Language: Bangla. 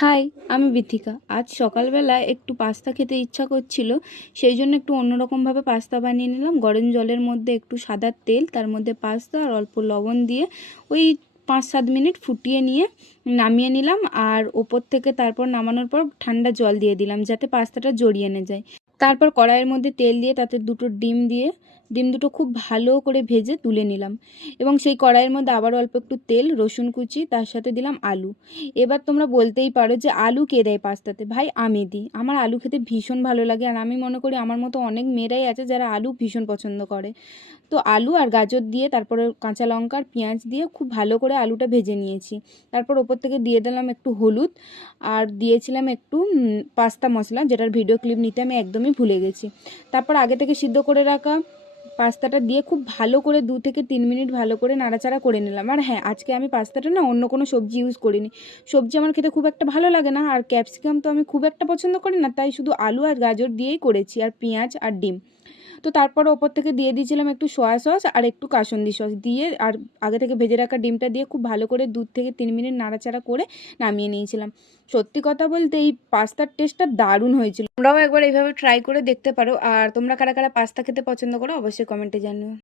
হাই, আমি বিথিকা। আজ সকালবেলা একটু পাস্তা খেতে ইচ্ছা করছিল, সেই জন্য একটু অন্যরকমভাবে পাস্তা বানিয়ে নিলাম। গরম জলের মধ্যে একটু সাদা তেল, তার মধ্যে পাস্তা আর অল্প লবণ দিয়ে ওই 5-7 মিনিট ফুটিয়ে নিয়ে নামিয়ে নিলাম। আর ওপর থেকে তারপর নামানোর পর ঠান্ডা জল দিয়ে দিলাম যাতে পাস্তাটা জড়িয়ে না যায়। তারপর কড়াইয়ের মধ্যে তেল দিয়ে তাতে দুটো ডিম দিয়ে ডিম দুটো খুব ভালো করে ভেজে তুলে নিলাম। এবং সেই কড়াইয়ের মধ্যে আবার অল্প একটু তেল, রসুন কুচি, তার সাথে দিলাম আলু। এবার তোমরা বলতেই পারো যে আলু কে দেয় পাস্তাতে? ভাই আমি দিই। আমার আলু খেতে ভীষণ ভালো লাগে, আর আমি মনে করি আমার মতো অনেক মেয়েরাই আছে যারা আলু ভীষণ পছন্দ করে। তো আলু আর গাজর দিয়ে, তারপরে কাঁচা লঙ্কা আর পেঁয়াজ দিয়ে খুব ভালো করে আলুটা ভেজে নিয়েছি। তারপর ওপর থেকে দিয়ে দিলাম একটু হলুদ, আর দিয়েছিলাম একটু পাস্তা মশলা, যেটার ভিডিও ক্লিপ নিতে আমি একদমই ভুলে গেছি। তারপর আগে থেকে সিদ্ধ করে রাখা পাস্তাটা দিয়ে খুব ভালো করে 2 থেকে 3 মিনিট ভালো করে নাড়াচাড়া করে নিলাম। আর হ্যাঁ, আজকে আমি পাস্তাটা না অন্য কোনো সবজি ইউজ করিনি। সবজি আমার খেতে খুব একটা ভালো লাগে না, আর ক্যাপসিকাম তো আমি খুব একটা পছন্দ করি না, তাই শুধু আলু আর গাজর দিয়েই করেছি, আর পেঁয়াজ আর ডিম। তো তারপর ওপর থেকে দিয়ে দিয়েছিলাম একটু সয়া সস আর একটু কাসুন্দি সস দিয়ে, আর আগে থেকে ভেজে রাখা ডিমটা দিয়ে খুব ভালো করে 2 থেকে 3 মিনিট নাড়াচাড়া করে নামিয়ে নিয়েছিলাম। সত্যি কথা বলতে এই পাস্তার টেস্টটা দারুণ হয়েছিল। তোমরাও একবার এইভাবে ট্রাই করে দেখতে পারো। আর তোমরা কারা কারা পাস্তা খেতে পছন্দ করো অবশ্যই কমেন্টে জানিও।